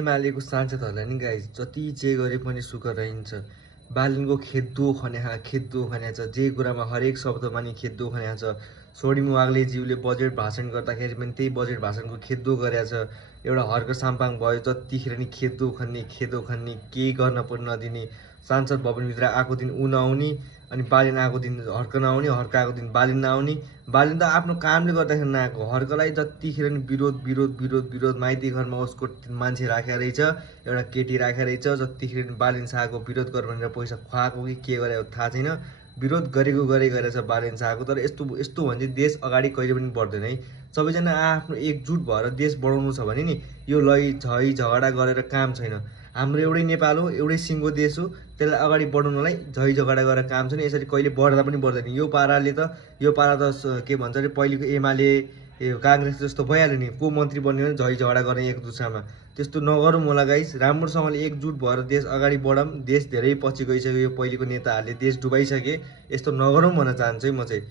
एमालेको सांसदहरूलाई नि गाइज जति जे गरे पनि सुख रहन्छ। बालनको खेद्दो खन्या छ, जे कुरामा हरेक शब्दमा नि खेद्दो खन्या छ। सोडिम वाग्लेज्यूले बजेट भाषण गर्दाखेरि पनि त्यही बजेट भाषणको खेद्दो गरेछ। एउटा हर्क साम्पाङ भयो, जतिखेर नि खेद्दो खन्ने केही गर्न पनि नदिने। सांसद भवनभित्र आएको दिन ऊ नआउने, अनि बालेन आएको दिन हर्क नआउने, हर्क आएको दिन बालेन नआउने। बालेन त आफ्नो कामले गर्दाखेरि नआएको, हर्कलाई जतिखेर नि विरोध माइती घरमा उसको मान्छे राखेर रहेछ, एउटा केटी राखेर रहेछ। जतिखेर नि बालेन शाहको विरोध गर भनेर पैसा खुवाएको कि के गरे थाहा छैन, विरोध गरेछ बालेन शाहको। तर यस्तो भने चाहिँ देश अगाडि कहिले पनि बढ्दैन है। सबैजना आफ्नो एकजुट भएर देश बढाउनु छ भने नि यो झै झगडा गरेर काम छैन। हाम्रो एउटै नेपाल हो, एउटै सिङ्गो देश हो, त्यसलाई अगाडि बढाउनलाई झै झगडा गरेर काम छैन। यसरी कहिले बढ्दा पनि बढ्दैन। यो पारा त के भन्छ अरे, पहिलेको एमाले काङ्ग्रेस जस्तो भइहाल्यो नि, को मन्त्री बन्यो भने झै झगडा गर्ने एक दुसरामा। त्यस्तो नगरौँ होला गाइस, राम्रोसँगले एकजुट भएर देश अगाडि बढाऊँ। देश धेरै पछि गइसक्यो, यो पहिलेको नेताहरूले देश डुबाइसके। यस्तो नगरौँ भन्न चाहन्छु है म चाहिँ।